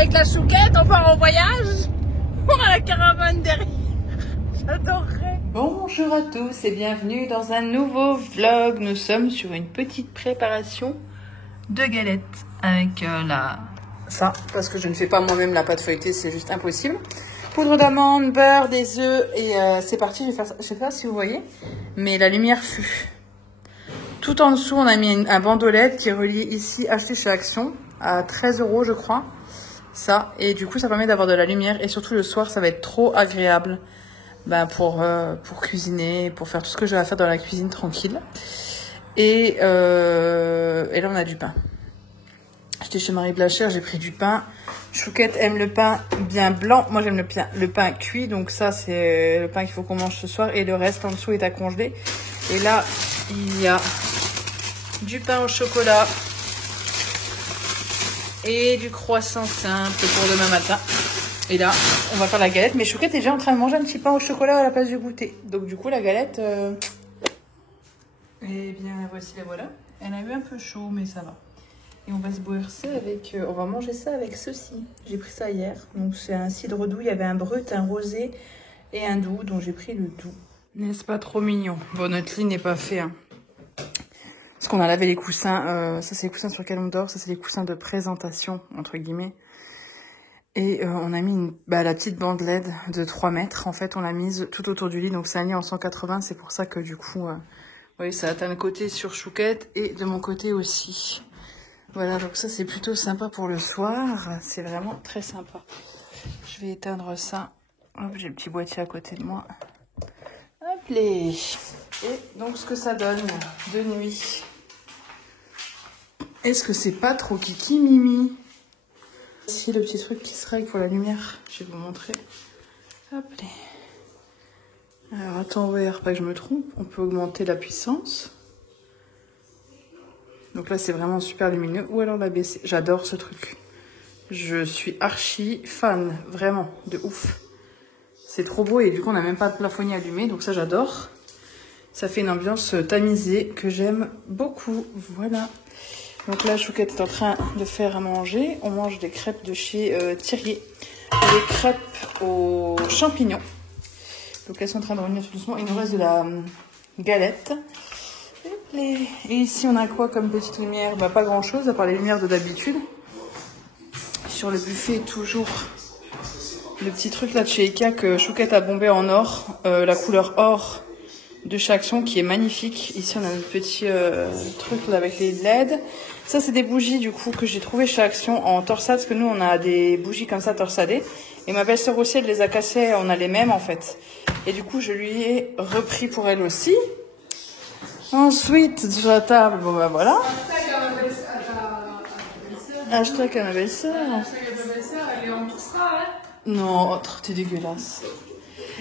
avec la chouquette, on part en voyage. On a la caravane derrière. J'adorerais. Bonjour à tous et bienvenue dans un nouveau vlog. Nous sommes sur une petite préparation de galettes avec ça, parce que je ne fais pas moi-même la pâte feuilletée, c'est juste impossible. Poudre d'amande, beurre, des œufs et c'est parti. Je vais faire ça. Je sais pas si vous voyez, mais la lumière fut. Tout en dessous, on a mis un bandeau LED qui relie ici, acheté chez Action, à 13 € je crois. Ça, et du coup ça permet d'avoir de la lumière et surtout le soir ça va être trop agréable pour cuisiner, pour faire tout ce que j'ai à faire dans la cuisine tranquille. Et là on a du pain. J'étais chez Marie Blachère, j'ai pris du pain. Chouquette aime le pain bien blanc, moi j'aime le pain cuit, donc ça c'est le pain qu'il faut qu'on mange ce soir et le reste en dessous est à congeler. Et là il y a du pain au chocolat et du croissant simple pour demain matin. Et là, on va faire la galette. Mais Chouquette est déjà en train de manger un petit pain au chocolat à la place du goûter. Donc du coup, la galette... Eh bien, voici la voilà. Elle a eu un peu chaud, mais ça va. Et on va se boire ça avec... on va manger ça avec ceci. J'ai pris ça hier. Donc c'est un cidre doux. Il y avait un brut, un rosé et un doux. Donc j'ai pris le doux. N'est-ce pas trop mignon? Bon, notre lit n'est pas fait, hein. Parce qu'on a lavé les coussins, ça c'est les coussins sur lesquels on dort, ça c'est les coussins de présentation, entre guillemets. Et on a mis la petite bande LED de 3 mètres, en fait on l'a mise tout autour du lit, donc c'est un lit en 180, c'est pour ça que du coup, oui, ça atteint le côté sur Chouquette et de mon côté aussi. Voilà, donc ça c'est plutôt sympa pour le soir, c'est vraiment très sympa. Je vais éteindre ça, hop, j'ai le petit boîtier à côté de moi. Hop les. Et donc ce que ça donne de nuit. Est-ce que c'est pas trop kiki mimi? Ici le petit truc qui se règle pour la lumière, je vais vous montrer. Hop les. Alors attends, voir, pas que je me trompe, on peut augmenter la puissance. Donc là c'est vraiment super lumineux, ou alors la baisser. J'adore ce truc. Je suis archi fan, vraiment, de ouf. C'est trop beau et du coup on n'a même pas de plafonnier allumé, donc ça j'adore. Ça fait une ambiance tamisée que j'aime beaucoup, voilà. Donc là, Chouquette est en train de faire à manger. On mange des crêpes de chez Thirier. Des crêpes aux champignons. Donc elles sont en train de revenir tout doucement. Il nous reste de la galette. Et ici, on a quoi comme petite lumière? Pas grand chose, à part les lumières de d'habitude. Sur le buffet, toujours le petit truc là de chez Ikea que Chouquette a bombé en or. La couleur or de chez Action qui est magnifique. Ici on a notre petit truc là avec les LED. Ça c'est des bougies du coup que j'ai trouvé chez Action en torsade, parce que nous on a des bougies comme ça torsadées et ma belle-sœur aussi elle les a cassées, on a les mêmes en fait. Et du coup je lui ai repris pour elle aussi. Ensuite sur la table, bon voilà. Hashtag à ma belle-sœur. Elle est en mixra, hein. Non, t'es dégueulasse.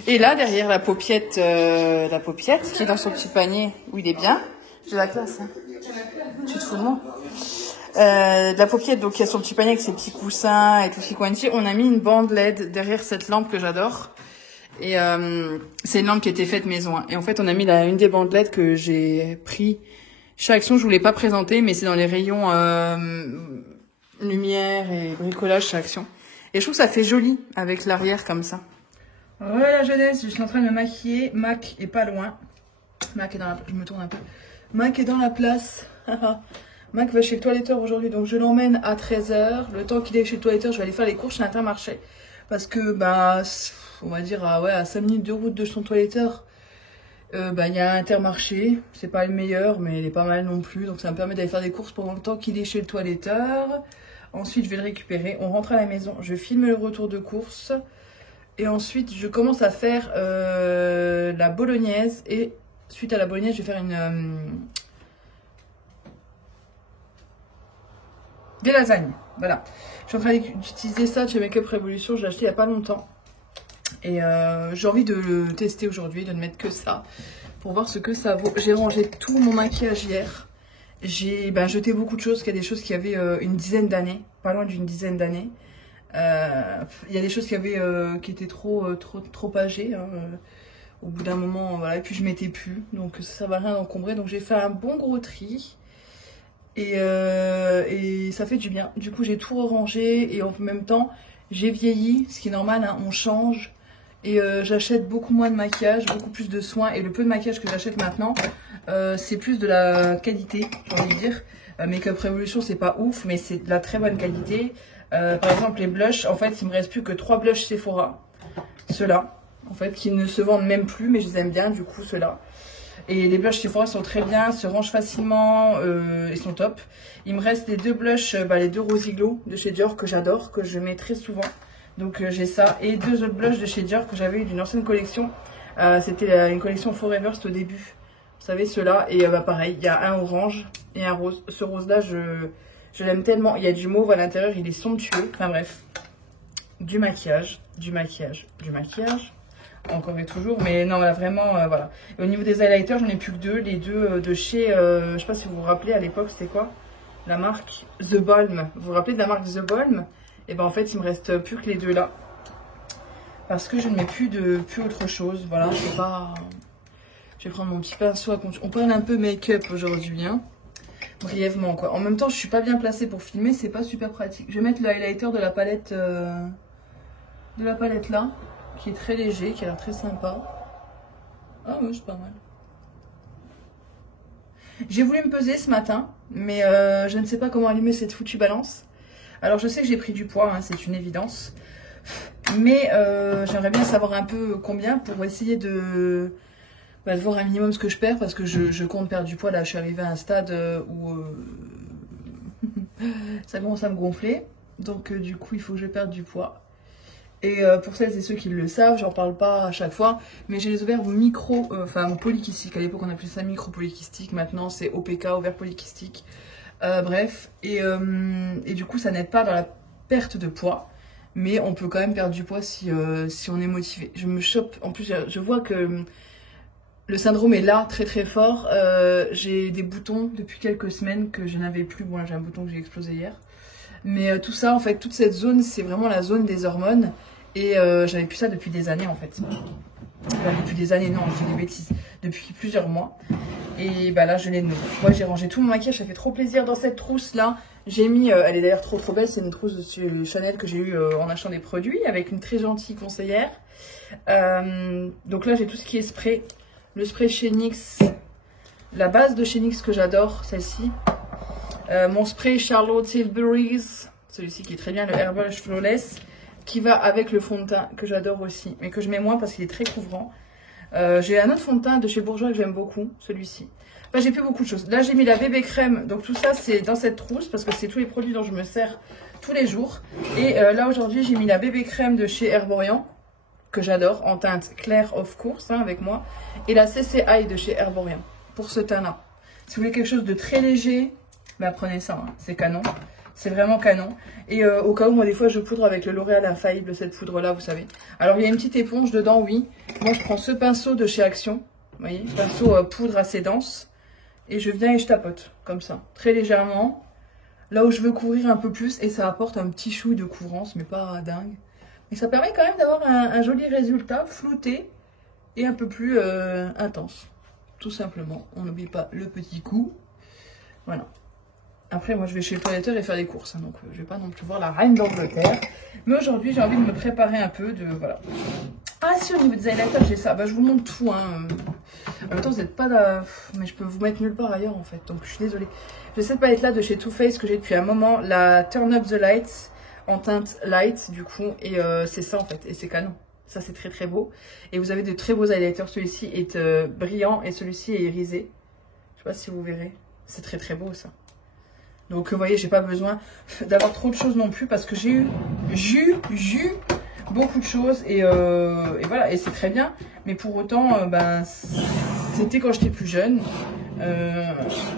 Et là, derrière la paupiette qui est dans son petit panier, où il est bien. J'ai la classe, hein. Tu te fous de moi? La paupiette, donc il y a son petit panier avec ses petits coussins et tout ce quanti. On a mis une bande LED derrière cette lampe que j'adore. Et c'est une lampe qui était faite maison, hein. Et en fait, on a mis une des bandes LED que j'ai pris chez Action. Je voulais pas présenter, mais c'est dans les rayons lumière et bricolage chez Action. Et je trouve que ça fait joli avec l'arrière comme ça. Voilà la jeunesse, je suis en train de me maquiller. Mac est pas loin. Mac est dans la... Je me tourne un peu. Mac est dans la place. Mac va chez le toiletteur aujourd'hui, donc je l'emmène à 13 h. Le temps qu'il est chez le toiletteur, je vais aller faire les courses chez Intermarché. Parce que, on va dire, à 5 minutes de route de son toiletteur, il y a un Intermarché. C'est pas le meilleur, mais il est pas mal non plus. Donc ça me permet d'aller faire des courses pendant le temps qu'il est chez le toiletteur. Ensuite, je vais le récupérer. On rentre à la maison. Je filme le retour de course. Et ensuite, je commence à faire la bolognaise. Et suite à la bolognaise, je vais faire des lasagnes. Voilà. Je suis en train d'utiliser ça chez Make Up Revolution. Je l'ai acheté il n'y a pas longtemps. Et j'ai envie de le tester aujourd'hui, de ne mettre que ça. Pour voir ce que ça vaut. J'ai rangé tout mon maquillage hier. J'ai jeté beaucoup de choses. Il y a des choses qui avaient une dizaine d'années. Pas loin d'une dizaine d'années. Il y a des choses qui étaient trop âgées, hein, au bout d'un moment, voilà, et puis je mettais plus, donc ça va rien encombrer, donc j'ai fait un bon gros tri Et ça fait du bien. Du coup, j'ai tout rangé et en même temps, j'ai vieilli, ce qui est normal, hein, on change. Et j'achète beaucoup moins de maquillage, beaucoup plus de soins. Et le peu de maquillage que j'achète maintenant, c'est plus de la qualité, j'ai envie de dire. Make-up Revolution, c'est pas ouf, mais c'est de la très bonne qualité. Par exemple, les blushs, en fait, il me reste plus que 3 blushs Sephora. Ceux-là, en fait, qui ne se vendent même plus, mais je les aime bien, du coup, ceux-là. Et les blushs Sephora sont très bien, se rangent facilement, ils sont top. Il me reste les 2 blushs, les 2 Rosy Glow de chez Dior que j'adore, que je mets très souvent. Donc j'ai ça. Et 2 autres blushs de chez Dior que j'avais eu d'une ancienne collection. C'était une collection Forever, c'était au début. Vous savez, ceux-là. Et pareil, il y a un orange et un rose. Ce rose-là, je l'aime tellement. Il y a du mauve à l'intérieur, il est somptueux. Enfin bref. Du maquillage, du maquillage, du maquillage. Encore et toujours, mais non, là, vraiment, voilà. Et au niveau des highlighters, j'en ai plus que 2. Les 2 de chez, je sais pas si vous vous rappelez, à l'époque, c'était quoi? La marque The Balm. Vous vous rappelez de la marque The Balm? Et ben en fait, il me reste plus que les 2 là. Parce que je ne mets plus autre chose. Voilà, je sais pas. Je vais prendre mon petit pinceau à contour. On parle un peu make-up aujourd'hui, hein. Brièvement, quoi. En même temps, je suis pas bien placée pour filmer, c'est pas super pratique. Je vais mettre le highlighter de la palette là, qui est très léger, qui a l'air très sympa. Ah oui, c'est pas mal. J'ai voulu me peser ce matin, mais je ne sais pas comment allumer cette foutue balance. Alors je sais que j'ai pris du poids, hein, c'est une évidence. Mais j'aimerais bien savoir un peu combien pour essayer de voir un minimum ce que je perds. Parce que je compte perdre du poids. Là je suis arrivée à un stade où ça commence à me gonfler. Donc du coup il faut que je perde du poids. Et pour celles et ceux qui le savent, j'en parle pas à chaque fois, mais j'ai les ovaires polykystiques. À l'époque on appelait ça micro-polykystique, maintenant c'est OPK, ovaire polykystique. Bref, et du coup ça n'aide pas dans la perte de poids, mais on peut quand même perdre du poids si on est motivé. Je me chope, en plus je vois que le syndrome est là, très très fort. J'ai des boutons depuis quelques semaines que je n'avais plus. Bon là j'ai un bouton que j'ai explosé hier. Mais tout ça, en fait, toute cette zone, c'est vraiment la zone des hormones. Et j'avais plus ça depuis des années, en fait. Enfin, depuis des années, non, je dis des bêtises. Depuis plusieurs mois. Et bah là, je l'ai de nouveau. Moi, j'ai rangé tout mon maquillage, ça fait trop plaisir dans cette trousse-là. J'ai mis, elle est d'ailleurs trop belle, c'est une trousse de chez Chanel que j'ai eue en achetant des produits avec une très gentille conseillère. Donc là, j'ai tout ce qui est spray. Le spray chez NYX, la base de chez NYX que j'adore, celle-ci. Mon spray Charlotte Tilbury's, celui-ci qui est très bien, le Herbal Flawless, qui va avec le fond de teint que j'adore aussi, mais que je mets moins parce qu'il est très couvrant. J'ai un autre fond de teint de chez Bourjois que j'aime beaucoup, celui-ci. Enfin, j'ai plus beaucoup de choses. Là, j'ai mis la bébé crème, donc tout ça, c'est dans cette trousse parce que c'est tous les produits dont je me sers tous les jours. Et là, aujourd'hui, j'ai mis la bébé crème de chez Herborian, que j'adore, en teinte claire of course, hein, avec moi. Et la CCI de chez Herborian, pour ce teint-là. Si vous voulez quelque chose de très léger, bah prenez ça, hein. C'est canon, c'est vraiment canon. Et au cas où, moi des fois je poudre avec le L'Oréal Infaillible, cette poudre là, vous savez. Alors il y a une petite éponge dedans, oui. Moi je prends ce pinceau de chez Action, vous voyez, pinceau poudre assez dense. Et je viens et je tapote, comme ça, très légèrement. Là où je veux couvrir un peu plus, et ça apporte un petit chouille de couvrance, mais pas dingue. Mais ça permet quand même d'avoir un joli résultat, flouté et un peu plus intense. Tout simplement, on n'oublie pas le petit coup. Voilà. Après, moi, je vais chez le toiletteur et faire des courses. Hein, donc, je vais pas non plus voir la reine d'Angleterre. Mais aujourd'hui, j'ai envie de me préparer un peu. Voilà. Ah, si, au niveau des highlighters, j'ai ça. Bah, je vous montre tout. Hein. En même temps, vous n'êtes pas là. Mais je peux vous mettre nulle part ailleurs, en fait. Donc, je suis désolée. J'ai cette palette-là de chez Too Faced que j'ai depuis un moment. La Turn Up the Lights en teinte light, du coup. Et c'est ça, en fait. Et c'est canon. Ça, c'est très, très beau. Et vous avez de très beaux highlighters. Celui-ci est brillant et celui-ci est irisé. Je sais pas si vous verrez. C'est très, très beau, ça. Donc, vous voyez, j'ai pas besoin d'avoir trop de choses non plus parce que j'ai eu beaucoup de choses et voilà, et c'est très bien. Mais pour autant, c'était quand j'étais plus jeune.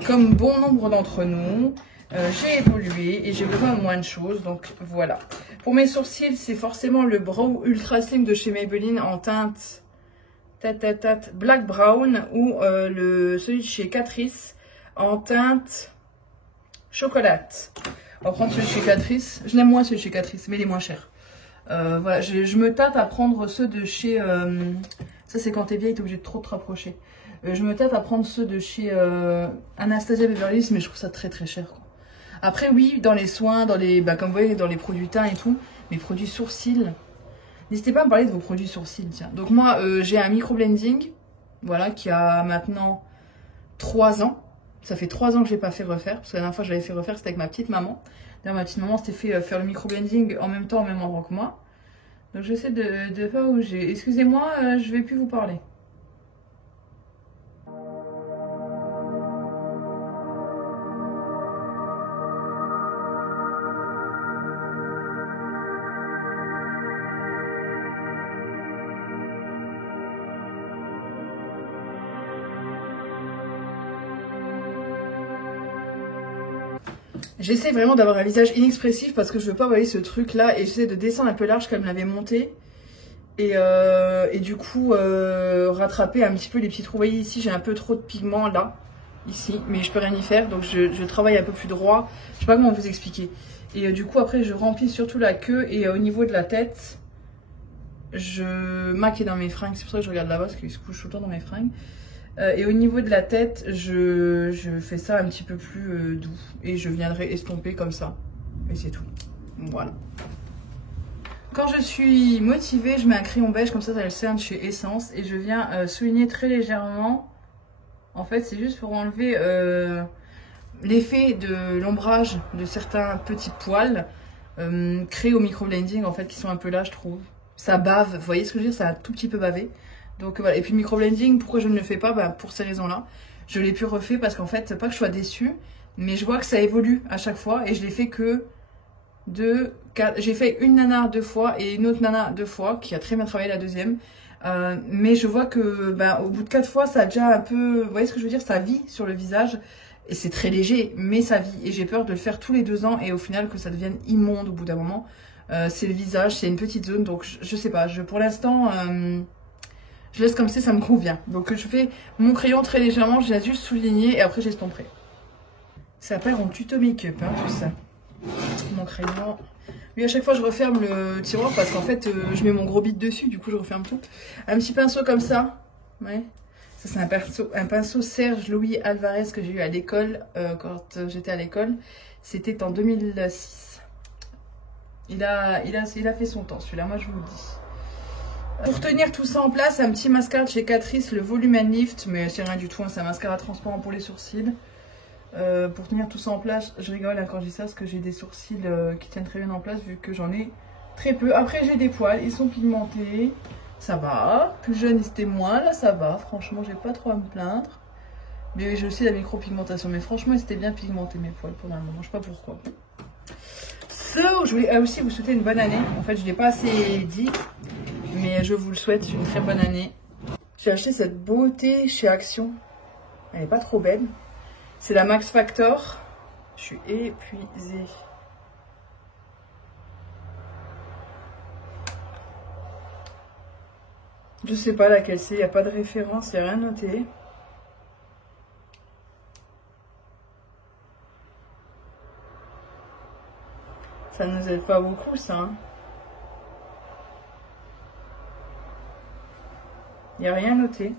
Comme bon nombre d'entre nous, j'ai évolué et j'ai besoin de moins de choses. Donc, voilà. Pour mes sourcils, c'est forcément le Brow Ultra Slim de chez Maybelline en teinte Black Brown ou celui de chez Catrice en teinte chocolate. On va prendre celui de chez Catrice. Je l'aime moins celui de chez Catrice, mais il est moins cher. Voilà, je me tâte à prendre ceux de chez... ça, c'est quand t'es vieille, t'es obligé de trop te rapprocher. Je me tâte à prendre ceux de chez Anastasia Beverly Hills, mais je trouve ça très très cher, quoi. Après oui, dans les soins, dans les, comme vous voyez, dans les produits teint et tout, mes produits sourcils. N'hésitez pas à me parler de vos produits sourcils, tiens. Donc moi, j'ai un microblending, voilà, qui a maintenant 3 ans. Ça fait 3 ans que je l'ai pas fait refaire, parce que la dernière fois que je l'avais fait refaire, c'était avec ma petite maman. D'ailleurs, ma petite maman s'était fait faire le microblending en même temps, au même endroit que moi. Donc j'essaie de pas bouger. Excusez-moi, je vais plus vous parler. J'essaie vraiment d'avoir un visage inexpressif parce que je veux pas voyer ce truc là et j'essaie de descendre un peu large comme l'avait monté et du coup rattraper un petit peu les petits trous. Vous voyez ici j'ai un peu trop de pigments là, ici, mais je peux rien y faire donc je travaille un peu plus droit, je sais pas comment vous expliquer. Et du coup après je remplis surtout la queue et au niveau de la tête je maquille dans mes fringues, c'est pour ça que je regarde là-bas parce qu'il se couche tout le temps dans mes fringues. Et au niveau de la tête, je fais ça un petit peu plus doux. Et je viendrai estomper comme ça. Et c'est tout. Voilà. Quand je suis motivée, je mets un crayon beige comme ça le cerne chez Essence. Et je viens souligner très légèrement. En fait, c'est juste pour enlever l'effet de l'ombrage de certains petits poils créés au microblending, en fait, qui sont un peu là, je trouve. Ça bave, vous voyez ce que je veux dire? Ça a un tout petit peu bavé. Donc voilà, et puis le microblending, pourquoi je ne le fais pas? Pour ces raisons-là. Je l'ai plus refait parce qu'en fait, pas que je sois déçue, mais je vois que ça évolue à chaque fois et je l'ai fait que 2, 4. J'ai fait une nana 2 fois et une autre nana 2 fois, qui a très bien travaillé la deuxième. Mais je vois que au bout de 4 fois, ça a déjà un peu, vous voyez ce que je veux dire? Ça vit sur le visage et c'est très léger, mais ça vit. Et j'ai peur de le faire tous les 2 ans et au final que ça devienne immonde au bout d'un moment. C'est le visage, c'est une petite zone, donc je sais pas. Pour l'instant... je laisse comme ça me convient. Donc je fais mon crayon très légèrement, je viens juste souligner et après j'estomperai. Ça s'appelle mon tuto make-up, hein, tout ça. Mon crayon. Oui, à chaque fois je referme le tiroir parce qu'en fait je mets mon gros bit dessus, du coup je referme tout. Un petit pinceau comme ça. Ouais. Ça c'est un pinceau Serge Louis Alvarez que j'ai eu à l'école quand j'étais à l'école. C'était en 2006. Il a fait son temps celui-là, moi je vous le dis. Pour tenir tout ça en place, un petit mascara de chez Catrice, le Volume and Lift, mais c'est rien du tout, hein, c'est un mascara transparent pour les sourcils. Pour tenir tout ça en place, je rigole hein, quand je dis ça, parce que j'ai des sourcils qui tiennent très bien en place, vu que j'en ai très peu. Après j'ai des poils, ils sont pigmentés, ça va. Plus jeune, c'était moins, là ça va, franchement j'ai pas trop à me plaindre. Mais j'ai aussi la micro-pigmentation, mais franchement ils étaient bien pigmentés mes poils pendant un moment, je sais pas pourquoi. Je voulais aussi vous souhaiter une bonne année, en fait je l'ai pas assez dit. Mais je vous le souhaite, une très bonne année. J'ai acheté cette beauté chez Action. Elle est pas trop belle. C'est la Max Factor. Je suis épuisée. Je sais pas laquelle c'est. Il n'y a pas de référence. Il n'y a rien noté. Ça ne nous aide pas beaucoup, ça. Hein. Il n'y a rien noté.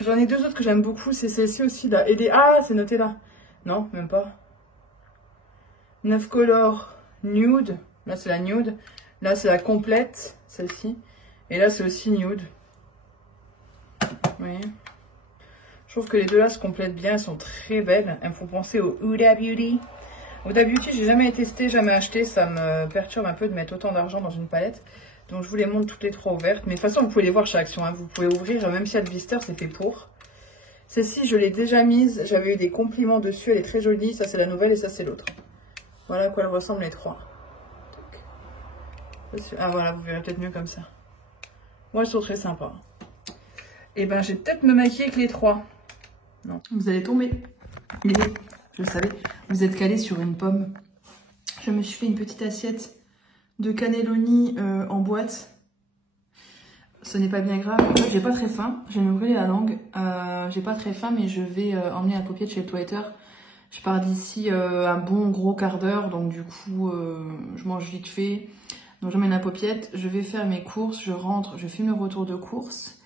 J'en ai 2 autres que j'aime beaucoup. C'est celle-ci aussi là. Et ah, c'est noté là. Non, même pas. 9 Color Nude. Là, c'est la Nude. Là, c'est la complète. Celle-ci. Et là, c'est aussi Nude. Vous voyez? Je trouve que les deux là se complètent bien. Elles sont très belles. Elles me font penser au Huda Beauty. Huda Beauty, j'ai jamais testé, jamais acheté. Ça me perturbe un peu de mettre autant d'argent dans une palette. Donc je vous les montre toutes les 3 ouvertes. Mais de toute façon, vous pouvez les voir chez Action. Hein. Vous pouvez ouvrir, même si elle a le blister, c'est fait pour. Celle-ci, je l'ai déjà mise. J'avais eu des compliments dessus. Elle est très jolie. Ça, c'est la nouvelle et ça, c'est l'autre. Voilà à quoi elles ressemblent les 3. Ah voilà, vous verrez peut-être mieux comme ça. Moi, elles sont très sympas. Et ben, je vais peut-être me maquiller avec les 3. Non. Vous allez tomber. Mais je le savais. Vous êtes calé sur une pomme. Je me suis fait une petite assiette de cannelloni en boîte. Ce n'est pas bien grave. En fait, j'ai pas très faim. Je vais me brûler la langue. J'ai pas très faim, mais je vais emmener un paupier de chez le toiletteur. Je pars d'ici un bon gros quart d'heure. Donc du coup, je mange vite fait. Donc j'emmène la paupiette. Je vais faire mes courses. Je rentre. Je fais mes retours de courses.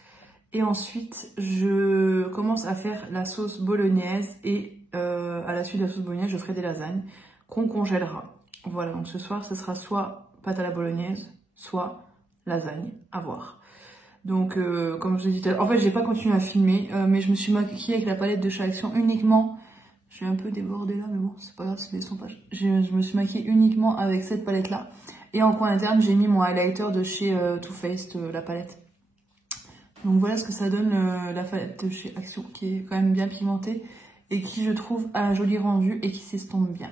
Et ensuite, je commence à faire la sauce bolognaise et à la suite de la sauce bolognaise, je ferai des lasagnes qu'on congèlera. Voilà, donc ce soir, ce sera soit pâte à la bolognaise, soit lasagne, à voir. Donc, comme je vous ai dit tout à l'heure, en fait, j'ai pas continué à filmer, mais je me suis maquillée avec la palette de chez Action uniquement. Je suis un peu débordée là, mais bon, c'est pas grave, c'est des sondages. Je me suis maquillée uniquement avec cette palette-là. Et en coin interne, j'ai mis mon highlighter de chez Too Faced, la palette. Donc voilà ce que ça donne la palette de chez Action, qui est quand même bien pigmentée et qui, je trouve, a un joli rendu et qui s'estompe bien.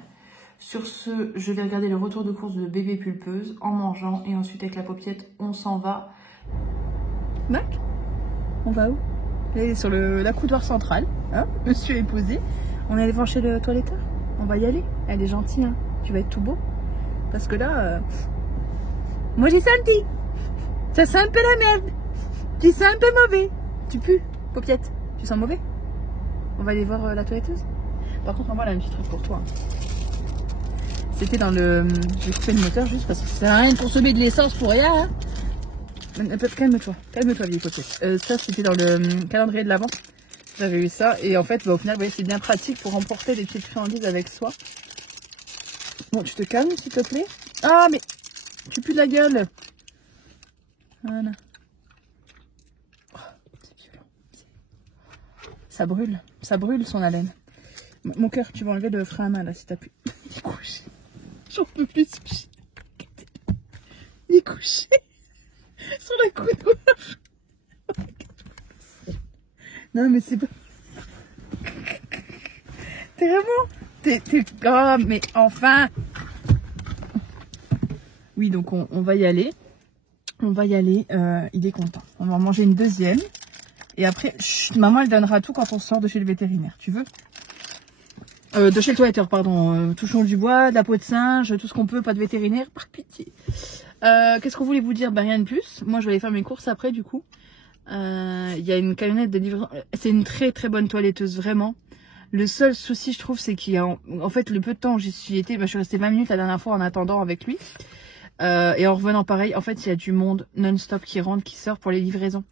Sur ce, je vais regarder le retour de course de Bébé Pulpeuse en mangeant et ensuite avec la paupiette, on s'en va. Mac, on va où? Là, il est sur l'accoudoir central, hein? Monsieur est posé. On est allé voir chez le toiletteur. On va y aller. Elle est gentille, hein? Tu vas être tout beau. Parce que là, moi j'ai senti. Ça sent un peu la merde. Tu sens un peu mauvais. Tu pues, paupiette. Tu sens mauvais? On va aller voir la toiletteuse. Par contre, moi, elle a un petit truc pour toi. C'était dans le... Je vais couper le moteur juste parce que ça sert à rien de consommer de l'essence pour rien. Hein. Calme-toi, vieille paupiette. Ça, c'était dans le calendrier de l'Avent. J'avais eu ça. Et en fait, bah, au final, vous voyez, c'est bien pratique pour emporter des petites friandises avec soi. Bon, tu te calmes, s'il te plaît. Ah, mais tu pues de la gueule. Voilà. Ça brûle son haleine. Mon cœur, tu vas enlever le frein à main là si t'appuies. Il est couché. J'en peux plus ce chien. Il est couché sur la coudoir. Non mais c'est pas... T'es vraiment... Oh mais enfin... Oui donc on va y aller. On va y aller. Il est content. On va en manger une deuxième. Et après, chut, maman, elle donnera tout quand on sort de chez le vétérinaire. Tu veux? De chez le toiletteur, pardon. Touchons du bois, de la peau de singe, tout ce qu'on peut, pas de vétérinaire, par pitié. Qu'est-ce qu'on voulait vous dire? Ben, rien de plus. Moi, je vais aller faire mes courses après, du coup. Il y a une camionnette de livraison. C'est une très très bonne toiletteuse, vraiment. Le seul souci, je trouve, c'est qu'il y a... En fait, le peu de temps où j'y suis été, ben, je suis restée 20 minutes la dernière fois en attendant avec lui. Et en revenant pareil, en fait, il y a du monde non-stop qui rentre, qui sort pour les livraisons.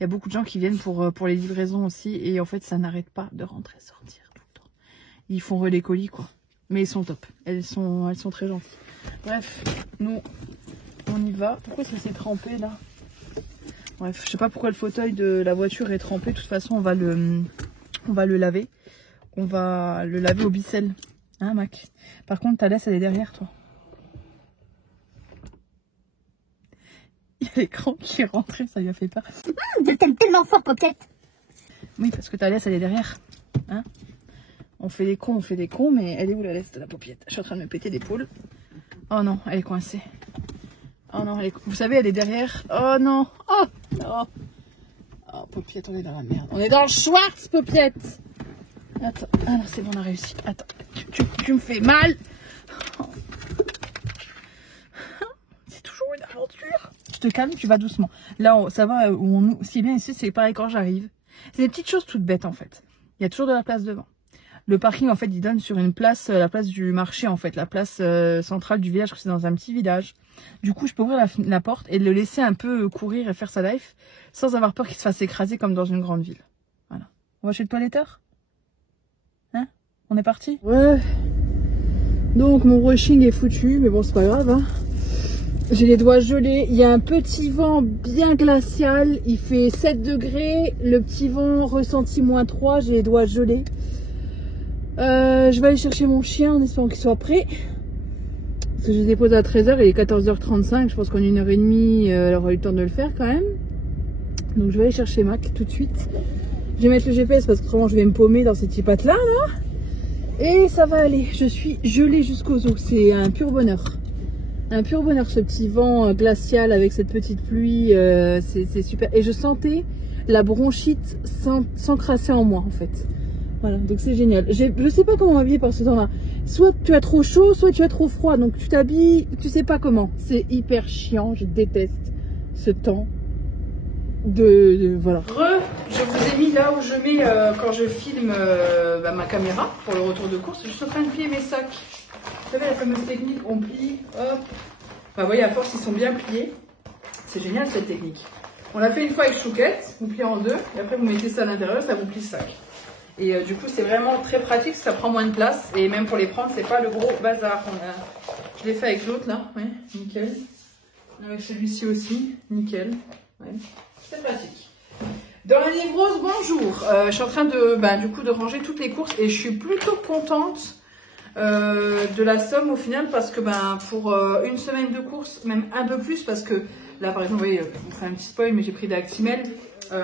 Il y a beaucoup de gens qui viennent pour les livraisons aussi. Et en fait, ça n'arrête pas de rentrer, sortir tout le temps. Ils font relais colis, quoi. Mais ils sont top. Elles sont très gentilles. Bref, nous, on y va. Pourquoi ça s'est trempé, là? Bref, je sais pas pourquoi le fauteuil de la voiture est trempé. De toute façon, on va le laver. On va le laver au bicelle. Hein, Mac? Par contre, ta laisse, elle est derrière, toi. Il y a l'écran qui est rentré, ça lui a fait peur. Je t'aime tellement fort, Pocket. Oui, parce que ta laisse, elle est derrière. Hein? On fait des cons, mais elle est où la laisse de la paupiette? Je suis en train de me péter d'épaule. Oh non, elle est coincée. Oh non, vous savez, elle est derrière. Oh non. Oh non. Oh, paupiette, on est dans la merde. On est dans le Schwartz, paupiette. Attends, ah non, c'est bon, on a réussi. Attends, tu me fais mal. Oh. C'est toujours une aventure. Tu te calmes, tu vas doucement. Là, ça va, ce qui est bien ici, c'est pareil quand j'arrive. C'est des petites choses toutes bêtes, en fait. Il y a toujours de la place devant. Le parking, en fait, il donne sur une place, la place du marché, en fait, la place centrale du village, c'est dans un petit village. Du coup, je peux ouvrir la porte et le laisser un peu courir et faire sa life sans avoir peur qu'il se fasse écraser comme dans une grande ville. Voilà. On va chez le toiletteur? Hein? On est parti? Ouais. Donc, mon brushing est foutu, mais bon, c'est pas grave, hein. J'ai les doigts gelés, il y a un petit vent bien glacial, il fait 7 degrés, le petit vent ressenti -3, j'ai les doigts gelés. Je vais aller chercher mon chien en espérant qu'il soit prêt. Parce que je le dépose à 13h, il est 14h35, je pense qu'en 1h30, elle aura eu le temps de le faire quand même. Donc je vais aller chercher Mac tout de suite. Je vais mettre le GPS parce que autrement je vais me paumer dans ces petits pattes-là, là. Et ça va aller, je suis gelée jusqu'aux os, c'est un pur bonheur. Un pur bonheur, ce petit vent glacial avec cette petite pluie, c'est super. Et je sentais la bronchite s'encrasser en moi en fait. Voilà, donc c'est génial. Je sais pas comment m'habiller par ce temps-là. Soit tu as trop chaud, soit tu as trop froid. Donc tu t'habilles, tu sais pas comment. C'est hyper chiant, je déteste ce temps voilà. Je vous ai mis là où je mets quand je filme ma caméra pour le retour de course. Je suis en train de plier mes sacs. Vous savez la fameuse technique, on plie, hop. Bah, vous voyez, à force, ils sont bien pliés. C'est génial cette technique. On l'a fait une fois avec Chouquette, vous pliez en deux, et après vous mettez ça à l'intérieur, ça vous plie le sac. Et du coup, c'est vraiment très pratique, ça prend moins de place, et même pour les prendre, c'est pas le gros bazar. Je l'ai fait avec l'autre là, ouais, nickel. Avec celui-ci aussi, nickel. Ouais. C'est pratique. Dans la livrose, bonjour. Je suis en train de, du coup, de ranger toutes les courses, et je suis plutôt contente de la somme au final, parce que pour une semaine de courses, même un peu plus, parce que là, par exemple, vous voyez, on fait un petit spoil, mais j'ai pris des Actimel.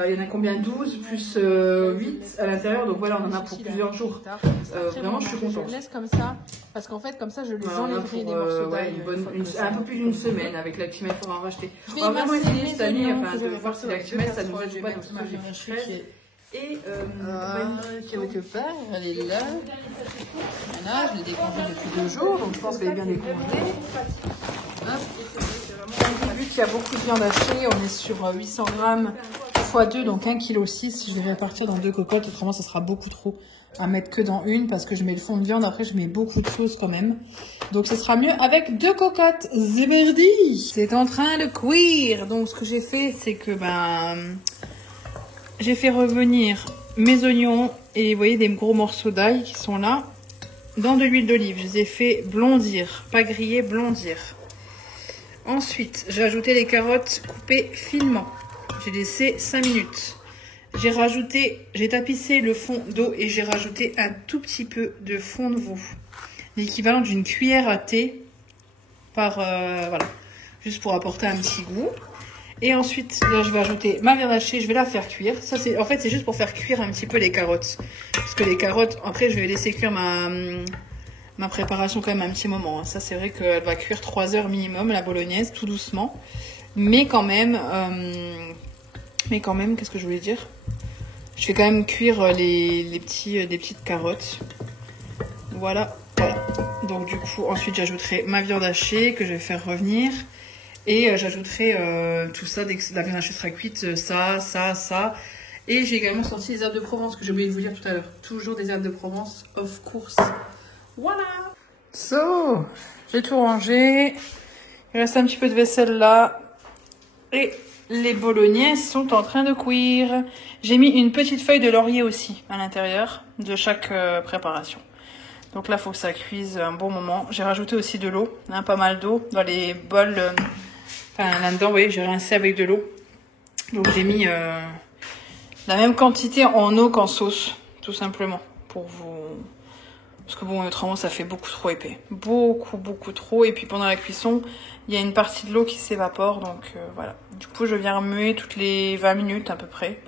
Il y en a combien? 12 plus 8 à l'intérieur, donc voilà, on en a pour plusieurs jours. Vraiment, je suis contente. Je laisse comme ça, parce qu'en fait, comme ça, je les enlèverai les morceaux d'ail. Un peu plus d'une semaine avec l'Actimel, il faudra en racheter. On va vraiment essayer cette année de voir si l'Actimel, ça nous aide pas. Donc, moi, j'ai pris 13. Et quelque part, elle est là. Voilà, je l'ai décongélée depuis 2 jours, donc je pense qu'elle est bien décongelée. Vu qu'il y a beaucoup de viande hachée, on est sur 800 grammes x 2, donc 1,6 kg. Je vais répartir dans 2 cocottes, autrement ça sera beaucoup trop à mettre que dans une, parce que je mets le fond de viande, après je mets beaucoup de sauce quand même. Donc ce sera mieux avec 2 cocottes. Zéberdi, c'est en train de cuire. Donc ce que j'ai fait, c'est que j'ai fait revenir mes oignons et vous voyez des gros morceaux d'ail qui sont là dans de l'huile d'olive. Je les ai fait blondir, pas griller, blondir. Ensuite, j'ai ajouté les carottes coupées finement. J'ai laissé 5 minutes. J'ai tapissé le fond d'eau et j'ai rajouté un tout petit peu de fond de veau. L'équivalent d'une cuillère à thé voilà, juste pour apporter un petit goût. Et ensuite, là, je vais ajouter ma viande hachée, je vais la faire cuire. Ça, en fait, c'est juste pour faire cuire un petit peu les carottes. Parce que les carottes, après, je vais laisser cuire ma préparation quand même un petit moment. Ça, c'est vrai qu'elle va cuire 3 heures minimum, la bolognaise, tout doucement. Mais quand même, qu'est-ce que je voulais dire? Je vais quand même cuire des petites carottes. Voilà. Donc du coup, ensuite, j'ajouterai ma viande hachée que je vais faire revenir. Et j'ajouterai tout ça, dès que la viande hachée sera cuite, ça. Et j'ai également sorti les herbes de Provence, que j'ai oublié de vous dire tout à l'heure. Toujours des herbes de Provence, of course. Voilà. So, j'ai tout rangé. Il reste un petit peu de vaisselle là. Et les bolognaises sont en train de cuire. J'ai mis une petite feuille de laurier aussi à l'intérieur de chaque préparation. Donc là, il faut que ça cuise un bon moment. J'ai rajouté aussi de l'eau, pas mal d'eau dans les bols. Là-dedans, vous voyez, j'ai rincé avec de l'eau. Donc j'ai mis la même quantité en eau qu'en sauce, tout simplement, pour vous... Parce que bon, autrement, ça fait beaucoup trop épais. Beaucoup trop. Et puis pendant la cuisson, il y a une partie de l'eau qui s'évapore. Donc voilà. Du coup, je viens remuer toutes les 20 minutes à peu près.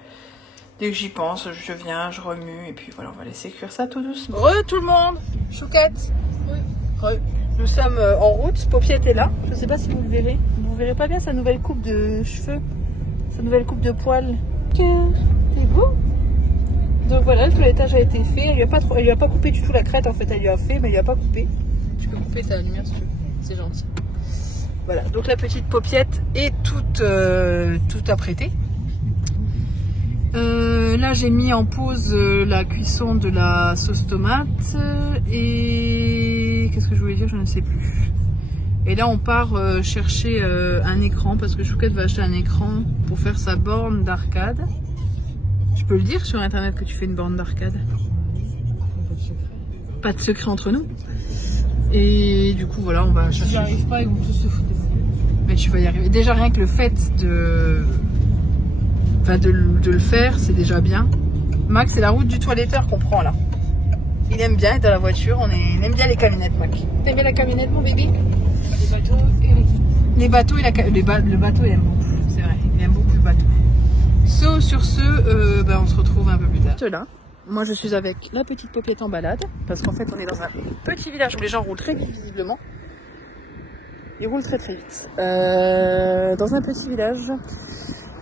Dès que j'y pense, je viens, je remue. Et puis voilà, on va laisser cuire ça tout doucement. Tout le monde. Chouquette. Oui. Nous sommes en route. Paupiette est là. Je ne sais pas si vous le verrez. Vous verrez pas bien sa nouvelle coupe de cheveux. Sa nouvelle coupe de poils. C'est beau. Donc voilà, le toilettage a été fait. Elle lui a pas coupé du tout la crête, en fait. Elle lui a fait, mais elle lui a pas coupé. Tu peux couper ta lumière si tu veux. C'est gentil. Voilà, donc la petite Paupiette est toute apprêtée. Là, j'ai mis en pause la cuisson de la sauce tomate. Et qu'est-ce que je voulais dire? Je ne sais plus. Et là, on part chercher un écran, parce que Chouquette va acheter un écran pour faire sa borne d'arcade. Je peux le dire sur internet que tu fais une borne d'arcade? Pas de secret entre nous. Et du coup, voilà, on va chercher. J'y arrive pas, ils vont tous se foutre. Mais tu vas y arriver. Déjà, rien que le fait de le faire, c'est déjà bien. Max, c'est la route du toiletteur qu'on prend là. Il aime bien être dans la voiture. Il aime bien les camionnettes, Max. T'aimes bien la camionnette, mon bébé? Les bateaux et les bateaux et le bateau, il aime beaucoup. C'est vrai, il aime beaucoup le bateau. Sur ce, on se retrouve un peu plus tard. Là, moi je suis avec la petite Paupiette en balade, parce qu'en fait on est dans un petit village où les gens roulent très vite visiblement. Ils roulent très vite. Dans un petit village,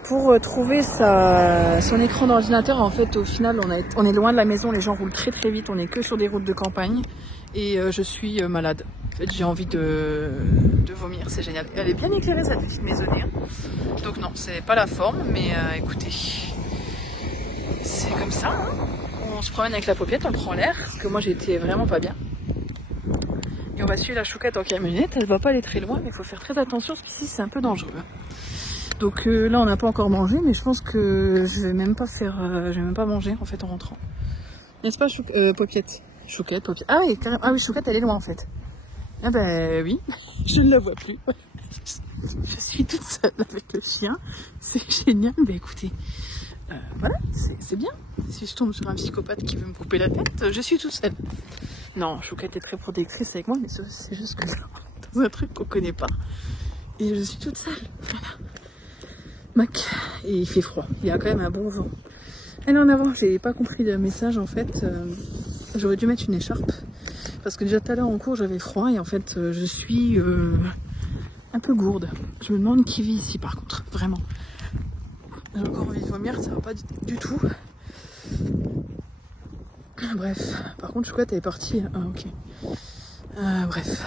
pour trouver son écran d'ordinateur, en fait au final on est loin de la maison, les gens roulent très vite, on est que sur des routes de campagne et je suis malade. En fait j'ai envie de vomir, c'est génial. Elle est bien éclairée cette petite maisonnée. Donc non, c'est pas la forme, mais écoutez, c'est comme ça. On se promène avec la Paupiette, on prend l'air, parce que moi j'étais vraiment pas bien. Et on va suivre la Chouquette en camionnette, elle va pas aller très loin, mais il faut faire très attention, parce qu'ici c'est un peu dangereux. Donc là on n'a pas encore mangé, mais je pense que je vais même pas faire, je vais même pas manger en fait en rentrant. N'est-ce pas Popiette? Chouquette, Popiette. Ah, ah oui, Chouquette elle est loin en fait. Ah bah oui, je ne la vois plus. Je suis toute seule avec le chien, c'est génial. Mais écoutez, voilà, c'est bien. Si je tombe sur un psychopathe qui veut me couper la tête, je suis toute seule. Non, Chouquette est très protectrice avec moi, mais c'est juste que là, dans un truc qu'on connaît pas. Et je suis toute seule. Voilà. Mac. Et il fait froid. Il y a quand même un bon vent. Allez en avant, j'ai pas compris le message en fait. J'aurais dû mettre une écharpe. Parce que déjà tout à l'heure en cours j'avais froid et en fait je suis un peu gourde. Je me demande qui vit ici par contre, vraiment. J'ai encore envie de vomir, ça va pas du tout. Bref, par contre Chouquette elle est partie. Ah ok. Bref.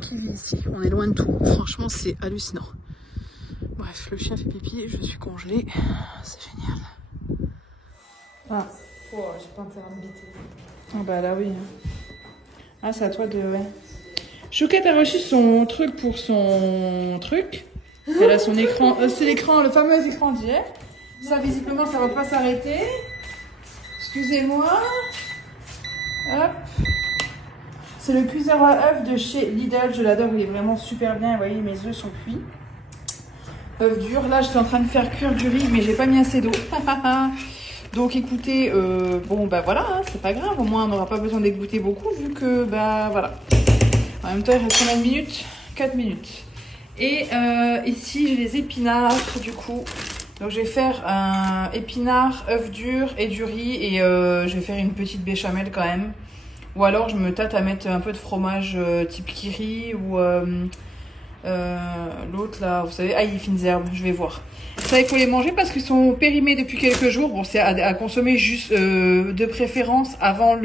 Qui vit ici? On est loin de tout. Franchement c'est hallucinant. Bref, le chien fait pipi, je suis congelée. C'est génial. Ah, oh, je vais pas me faire embêter. Ah bah là oui. Ah c'est à toi de... Ouais. Chouquette a reçu son truc pour son truc. Elle a son écran. C'est l'écran, le fameux écran d'hier. Ça visiblement ça va pas s'arrêter. Excusez-moi. Hop. C'est le cuiseur à œufs de chez Lidl. Je l'adore, il est vraiment super bien. Vous voyez, mes œufs sont cuits. Œufs durs. Là je suis en train de faire cuire du riz mais j'ai pas mis assez d'eau. Donc écoutez, bon bah voilà, hein, c'est pas grave, au moins on n'aura pas besoin d'égoutter beaucoup vu que bah voilà. En même temps il reste combien de minutes? 4 minutes. Et ici j'ai les épinards du coup. Donc je vais faire un épinard, œuf dur et du riz et je vais faire une petite béchamel quand même. Ou alors je me tâte à mettre un peu de fromage type kiri ou l'autre là, vous savez, ail fines herbes, je vais voir. Ça il faut les manger parce qu'ils sont périmés depuis quelques jours. Bon c'est à consommer juste de préférence avant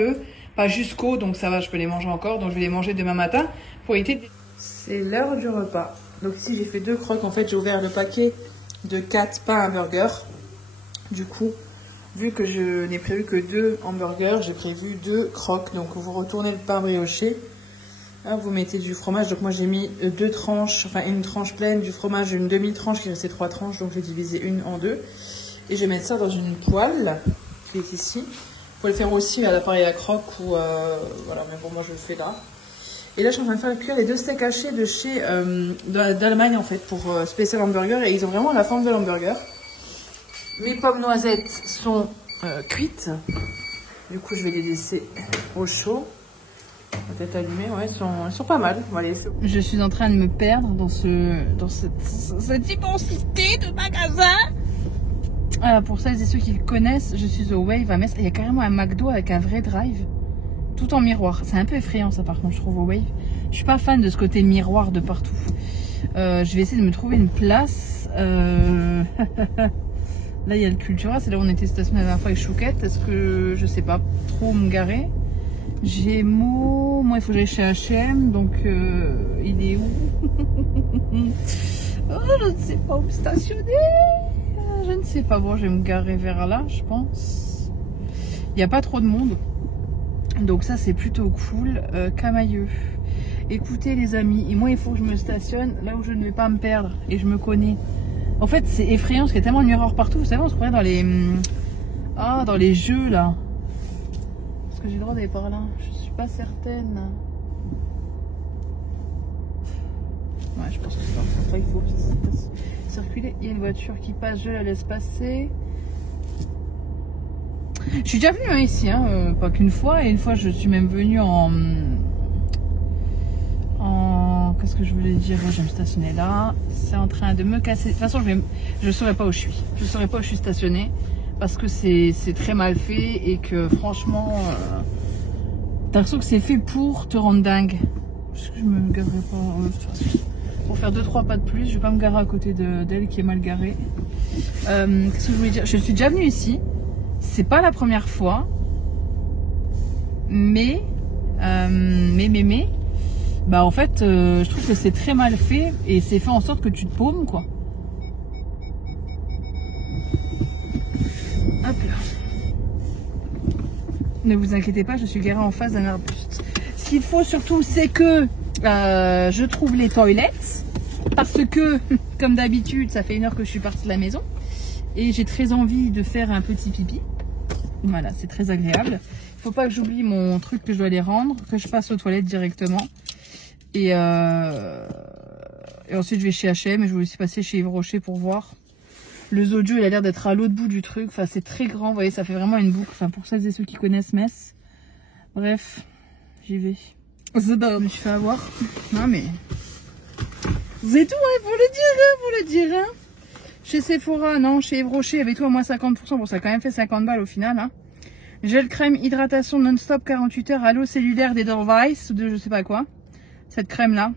pas jusqu'au, donc ça va, je peux les manger encore. Donc je vais les manger demain matin pour éviter. C'est l'heure du repas. Donc ici j'ai fait 2 croques, en fait j'ai ouvert le paquet de 4 pains à burger. Du coup, vu que je n'ai prévu que 2 hamburgers, j'ai prévu 2 croques. Donc vous retournez le pain brioché. Là, vous mettez du fromage, donc moi j'ai mis 2 tranches, enfin une tranche pleine, du fromage, une demi-tranche qui restait 3 tranches, donc j'ai divisé une en 2. Et je vais mettre ça dans une poêle qui est ici. Vous pouvez le faire aussi à l'appareil à croque ou voilà, mais bon moi je le fais là. Et là je suis en train de faire cuire les 2 steaks hachés de chez d'Allemagne en fait pour spécial hamburger et ils ont vraiment la forme de l'hamburger. Mes pommes noisettes sont cuites, du coup je vais les laisser au chaud. Peut-être allumées, ouais, elles sont pas mal. Bon, allez, je suis en train de me perdre dans cette immensité de magasin. Pour celles et ceux qui le connaissent, je suis au Wave à Metz. Il y a carrément un McDo avec un vrai drive, tout en miroir. C'est un peu effrayant ça par contre, je trouve, au Wave. Je suis pas fan de ce côté miroir de partout. Je vais essayer de me trouver une place. Là il y a le Cultura, c'est là où on était stationné la dernière fois avec Chouquette. Est-ce que, je sais pas, trop me garer? Gémeaux, moi il faut que j'aille chez H&M, donc il est où? Oh, je ne sais pas où me stationner. Je ne sais pas, bon je vais me garer vers là je pense. Il n'y a pas trop de monde, donc ça c'est plutôt cool. Camailleux. Écoutez les amis, et moi il faut que je me stationne là où je ne vais pas me perdre et je me connais. En fait c'est effrayant parce qu'il y a tellement de miroirs partout, vous savez on se croirait dans les... dans les jeux là. J'ai le droit d'aller par là, je suis pas certaine. Ouais, je pense que c'est pas, il faut circuler. Il y a une voiture qui passe, je la laisse passer. Je suis déjà venue hein, ici, hein, pas qu'une fois, et une fois je suis même venue en qu'est-ce que je voulais dire? Je vais me stationner là. C'est en train de me casser. De toute façon, je saurais pas où je suis. Je saurais pas où je suis stationnée. Parce que c'est très mal fait et que franchement, t'as l'impression que c'est fait pour te rendre dingue. Est-ce que je me garerai pas de toute façon, pour faire 2-3 pas de plus, je vais pas me garer à côté d'elle qui est mal garée. Qu'est-ce que je voulais dire? Je suis déjà venue ici. C'est pas la première fois. Mais, bah en fait, je trouve que c'est très mal fait et c'est fait en sorte que tu te paumes quoi. Hop là. Ne vous inquiétez pas, je suis garée en face d'un arbuste. Ce qu'il faut surtout, c'est que je trouve les toilettes. Parce que, comme d'habitude, ça fait 1 heure que je suis partie de la maison. Et j'ai très envie de faire un petit pipi. Voilà, c'est très agréable. Il faut pas que j'oublie mon truc que je dois aller rendre, que je passe aux toilettes directement. Et ensuite, je vais chez H&M et je vais aussi passer chez Yves Rocher pour voir. Le Zojo, il a l'air d'être à l'autre bout du truc. Enfin, c'est très grand. Vous voyez, ça fait vraiment une boucle. Enfin, pour celles et ceux qui connaissent Metz. Bref, j'y vais. Je me suis fait avoir. Non, mais... c'est tout, hein, faut le dire, hein. Chez Sephora, non, chez Yves Rocher, il y avait tout à moins 50%. Bon, ça a quand même fait 50 balles au final, hein. Gel crème hydratation non-stop 48 heures, halo cellulaire d'Edelweiss, de je sais pas quoi. Cette crème-là,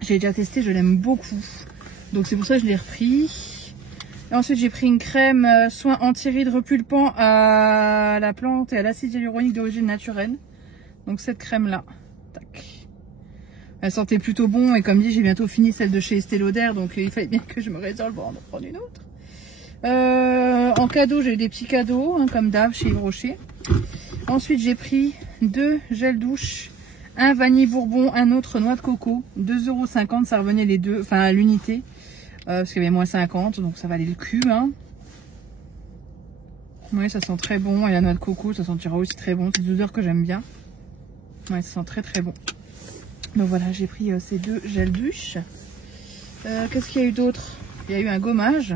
j'ai déjà testé, je l'aime beaucoup. Donc c'est pour ça que je l'ai repris. Et ensuite, j'ai pris une crème soin anti-rides repulpant à la plante et à l'acide hyaluronique d'origine naturelle. Donc cette crème-là, tac. Elle sentait plutôt bon et comme dit, j'ai bientôt fini celle de chez Estée Lauder, donc il fallait bien que je me résolve en prendre une autre. En cadeau, j'ai eu des petits cadeaux, hein, comme d'hab chez Yves Rocher. Ensuite, j'ai pris 2 gels douche, un vanille bourbon, un autre noix de coco, 2,50 €, ça revenait les deux, enfin à l'unité, parce qu'il y avait moins 50, donc ça valait le cul. Hein. Oui, ça sent très bon, et la noix de coco, ça sentira aussi très bon, c'est des odeurs que j'aime bien. Ouais, ça sent très très bon. Donc voilà, j'ai pris ces 2 gels douche. Qu'est-ce qu'il y a eu d'autre? Il y a eu un gommage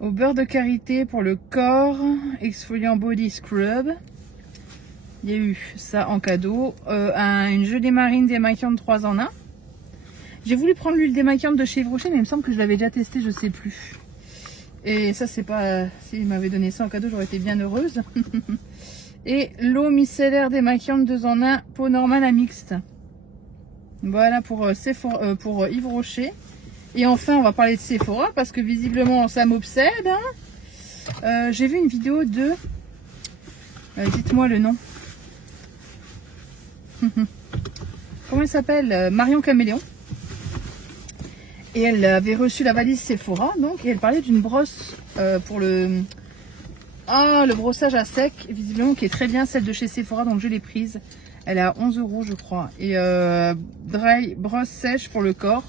au beurre de karité pour le corps, exfoliant body scrub. Il y a eu ça en cadeau. Une gelée marine démaquillante 3 en 1. J'ai voulu prendre l'huile démaquillante de chez Yves Rocher, mais il me semble que je l'avais déjà testé, je sais plus. Et ça, c'est pas... S'il m'avait donné ça en cadeau, j'aurais été bien heureuse. Et l'eau micellaire démaquillante 2 en 1, peau normale à mixte. Voilà pour Yves Rocher. Et enfin, on va parler de Sephora parce que visiblement, ça m'obsède. Hein. J'ai vu une vidéo de... dites-moi le nom. Comment elle s'appelle? Marion Caméléon. Et elle avait reçu la valise Sephora, donc, et elle parlait d'une brosse pour le brossage à sec, visiblement, qui est très bien, celle de chez Sephora, donc je l'ai prise. Elle est à 11 € je crois. Et dry brosse sèche pour le corps.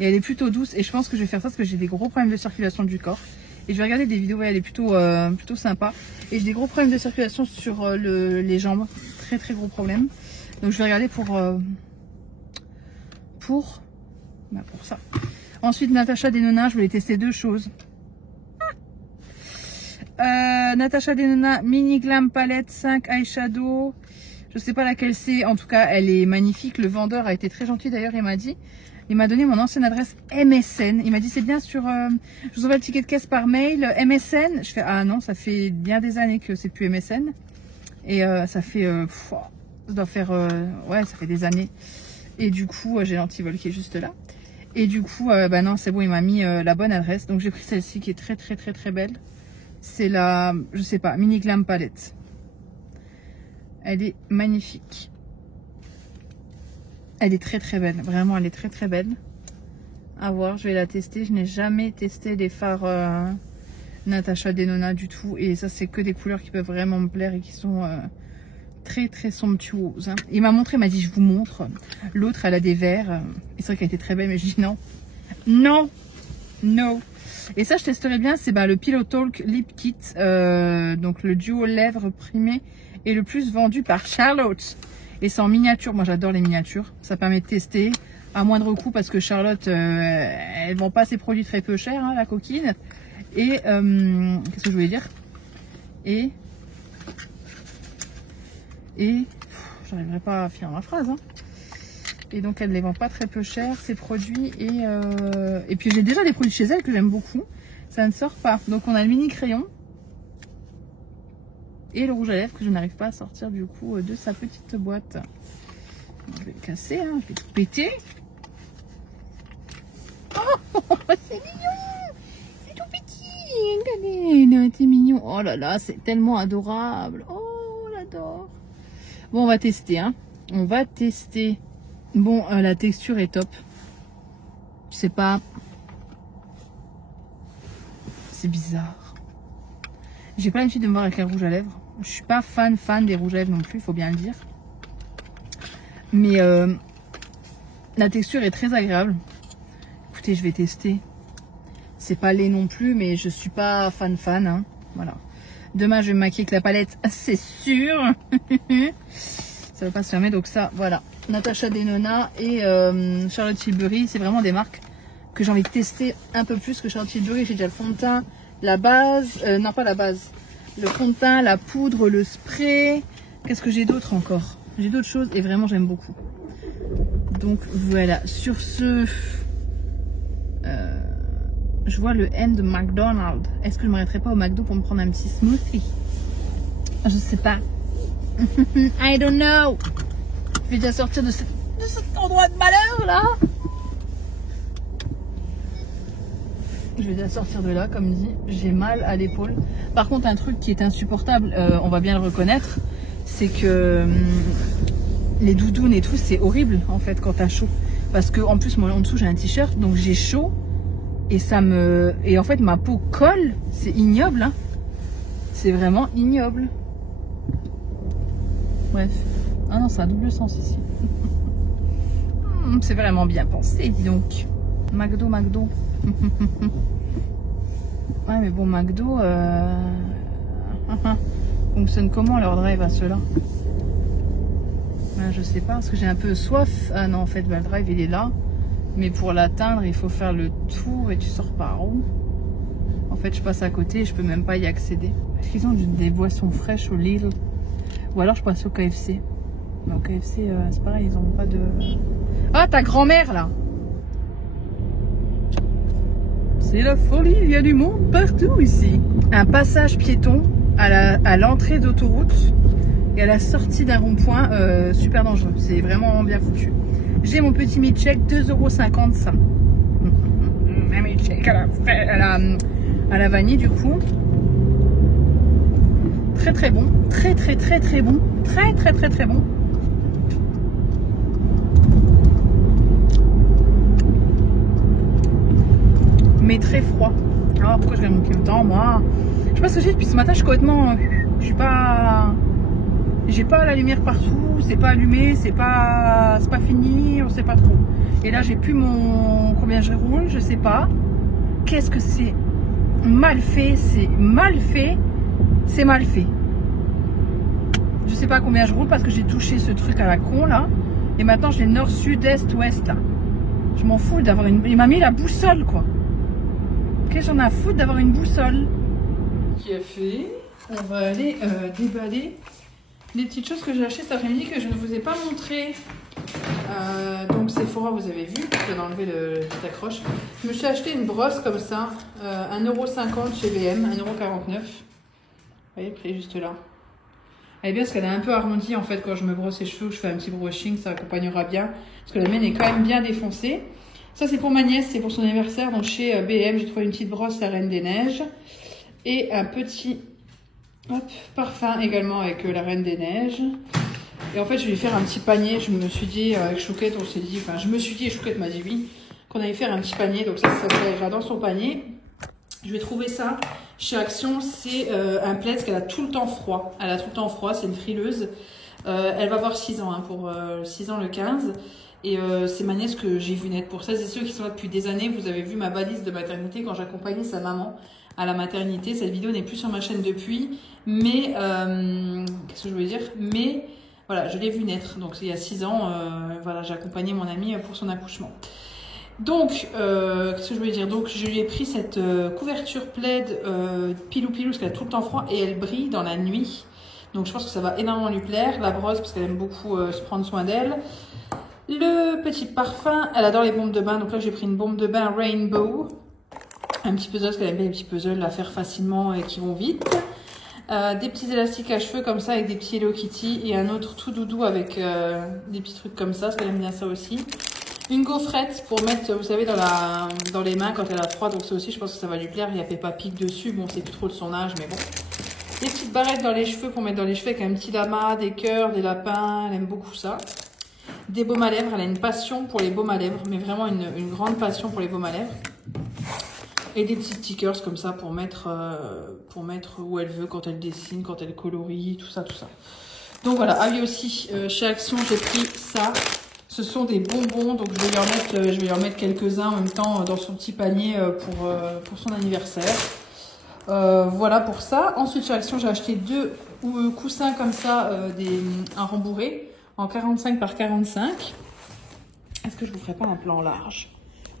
Et elle est plutôt douce. Et je pense que je vais faire ça parce que j'ai des gros problèmes de circulation du corps. Et je vais regarder des vidéos, ouais, elle est plutôt sympa. Et j'ai des gros problèmes de circulation sur les jambes. Très très gros problèmes. Donc je vais regarder pour ça. Ensuite, Natasha Denona, je voulais tester 2 choses. Natasha Denona Mini Glam Palette 5 Eyeshadow. Je sais pas laquelle c'est, en tout cas elle est magnifique. Le vendeur a été très gentil d'ailleurs, il m'a donné mon ancienne adresse MSN. Il m'a dit c'est bien sur, je vous envoie le ticket de caisse par mail, MSN. Je fais ah non, ça fait bien des années que c'est plus MSN. Et ça fait, ça doit faire, ouais ça fait des années. Et du coup j'ai l'antivol qui est juste là. Et du coup bah non c'est bon, il m'a mis la bonne adresse. Donc j'ai pris celle-ci qui est très très très très belle. C'est la, je sais pas, Mini Glam Palette. Elle est magnifique. Elle est très très belle. Vraiment, elle est très très belle. À voir, je vais la tester. Je n'ai jamais testé les fards Natasha Denona du tout. Et ça, c'est que des couleurs qui peuvent vraiment me plaire et qui sont très très somptueuses. Hein. Il m'a montré, il m'a dit, je vous montre. L'autre, elle a des verres. Et c'est vrai qu'elle était très belle, mais je dis non. Non. No. Et ça, je testerai bien. C'est le Pillow Talk Lip Kit. Donc, le duo lèvres primées. Et le plus vendu par Charlotte. Et c'est en miniature. Moi, j'adore les miniatures. Ça permet de tester à moindre coût parce que Charlotte, elle vend pas ses produits très peu chers, hein, la coquine. Et qu'est-ce que je voulais dire? Et j'arriverai pas à finir ma phrase. Hein. Et donc, elle les vend pas très peu cher, ces produits. Et puis, j'ai déjà des produits chez elle que j'aime beaucoup. Ça ne sort pas. Donc, on a le mini crayon. Et le rouge à lèvres que je n'arrive pas à sortir du coup de sa petite boîte. Je vais le casser, hein, je vais tout péter. Oh, c'est mignon! C'est tout petit! Regardez, c'est mignon. Oh là là, c'est tellement adorable. Oh, on l'adore. Bon, on va tester, hein. On va tester. Bon, la texture est top. Je sais pas. C'est bizarre. J'ai pas l'habitude de me voir avec un rouge à lèvres. Je suis pas fan des rouges à lèvres non plus, il faut bien le dire. Mais la texture est très agréable. écoutez, je vais tester. C'est pas laid non plus, mais je suis pas fan, hein. Voilà. Demain, je vais me maquiller avec la palette, c'est sûr. Ça va pas se fermer, donc ça, voilà. Natasha Denona et Charlotte Tilbury, c'est vraiment des marques que j'ai envie de tester un peu plus que Charlotte Tilbury. J'ai déjà le fond de teint, la base, non pas la base, le fond de teint, la poudre, le spray. Qu'est-ce que j'ai d'autre encore? J'ai d'autres choses et vraiment j'aime beaucoup. Donc voilà, sur ce, je vois le M de McDonald's. Est-ce que je ne m'arrêterai pas au McDo pour me prendre un petit smoothie? Je sais pas. I don't know. Je vais déjà sortir de cet endroit de malheur là. Je vais déjà sortir de là, comme dit. J'ai mal à l'épaule. Par contre, un truc qui est insupportable, on va bien le reconnaître, c'est que les doudounes et tout, c'est horrible en fait quand t'as chaud. Parce que en plus, moi en dessous j'ai un t-shirt, donc j'ai chaud et et en fait ma peau colle. C'est ignoble, hein. C'est vraiment ignoble. Bref. Ah non, c'est un double sens ici. C'est vraiment bien pensé, dis donc. McDo. Ouais, mais bon, McDo fonctionne comment leur drive à ceux-là? Je sais pas, parce que j'ai un peu soif. Ah non, en fait, le drive il est là. Mais pour l'atteindre, il faut faire le tour et tu sors par où? En fait, je passe à côté et je peux même pas y accéder. Est-ce qu'ils ont des boissons fraîches au Lidl? Ou alors je passe au KFC. Non, KFC, c'est pareil, ils ont pas de... Ah, ta grand-mère, là! C'est la folie, il y a du monde partout ici. Un passage piéton à l'entrée d'autoroute et à la sortie d'un rond-point, super dangereux. C'est vraiment bien foutu. J'ai mon petit milkshake, 2,50 €, ça. Un milkshake à la vanille, du coup. Très très bon. Très bon. Très bon. Mais très froid. Alors pourquoi je vais manquer le temps, moi? Je sais pas ce que j'ai depuis ce matin, je suis complètement... Je suis pas... J'ai pas la lumière partout, c'est pas allumé, c'est pas fini, on sait pas trop. Et là j'ai plus mon... Combien je roule, je sais pas. Qu'est-ce que c'est mal fait, c'est mal fait. C'est mal fait. Je sais pas combien je roule parce que j'ai touché ce truc à la con là. Et maintenant j'ai nord, sud, est, ouest là. Je m'en fous d'avoir une... Il m'a mis la boussole quoi. Qu'est-ce que j'en ai à foutre d'avoir une boussole? Qui a fait? On va aller déballer les petites choses que j'ai achetées cet après-midi que je ne vous ai pas montré. Donc Sephora, vous avez vu, je viens d'enlever le petit accroche. Je me suis acheté une brosse comme ça, 1,50 € chez BM, 1,49 €. Vous voyez, prix juste là. Elle est bien parce qu'elle est un peu arrondie en fait quand je me brosse les cheveux ou je fais un petit brushing, ça accompagnera bien. Parce que la mienne est quand même bien défoncée. Ça c'est pour ma nièce, c'est pour son anniversaire. Donc chez BM, j'ai trouvé une petite brosse la Reine des Neiges. Et un petit parfum également avec la Reine des Neiges. Et en fait, je vais lui faire un petit panier. Je me suis dit, avec Chouquette, on s'est dit, enfin, je me suis dit, et Chouquette m'a dit oui, qu'on allait faire un petit panier. Donc ça ira dans son panier. Je vais trouver ça chez Action. C'est un plaid parce qu'elle a tout le temps froid. Elle a tout le temps froid, c'est une frileuse. Elle va avoir 6 ans, hein, pour 6 ans le 15. Et c'est ma nièce que j'ai vu naître. Pour celles et ceux qui sont là depuis des années, vous avez vu ma balise de maternité quand j'accompagnais sa maman à la maternité. Cette vidéo n'est plus sur ma chaîne depuis. Mais, qu'est-ce que je voulais dire? Mais... Voilà, je l'ai vu naître, donc il y a 6 ans, voilà, j'ai accompagné mon amie pour son accouchement. Donc, qu'est-ce que je voulais dire? Donc, je lui ai pris cette couverture plaid pilou parce qu'elle a tout le temps froid et elle brille dans la nuit. Donc, je pense que ça va énormément lui plaire. La brosse, parce qu'elle aime beaucoup se prendre soin d'elle. Le petit parfum, elle adore les bombes de bain. Donc là, j'ai pris une bombe de bain Rainbow. Un petit puzzle, parce qu'elle aime bien les petits puzzles à faire facilement et qui vont vite. Des petits élastiques à cheveux comme ça avec des petits Hello Kitty et un autre tout doudou avec des petits trucs comme ça, parce qu'elle aime bien ça aussi. Une gaufrette pour mettre, vous savez, dans les mains quand elle a froid, donc ça aussi je pense que ça va lui plaire. Il y a Peppa Pig dessus, bon c'est plus trop de son âge mais bon. Des petites barrettes dans les cheveux pour mettre dans les cheveux avec un petit lama, des cœurs, des lapins, elle aime beaucoup ça. Des baumes à lèvres, elle a une passion pour les baumes à lèvres, mais vraiment une grande passion pour les baumes à lèvres. Et des petits stickers comme ça pour mettre où elle veut, quand elle dessine, quand elle colorie, tout ça. Donc voilà, ah oui aussi, chez Action, j'ai pris ça. Ce sont des bonbons, donc je vais lui en mettre quelques-uns en même temps dans son petit panier pour son anniversaire. Voilà pour ça. Ensuite, chez Action, j'ai acheté 2 coussins comme ça, un rembourré en 45 par 45. Est-ce que je vous ferai pas un plan large?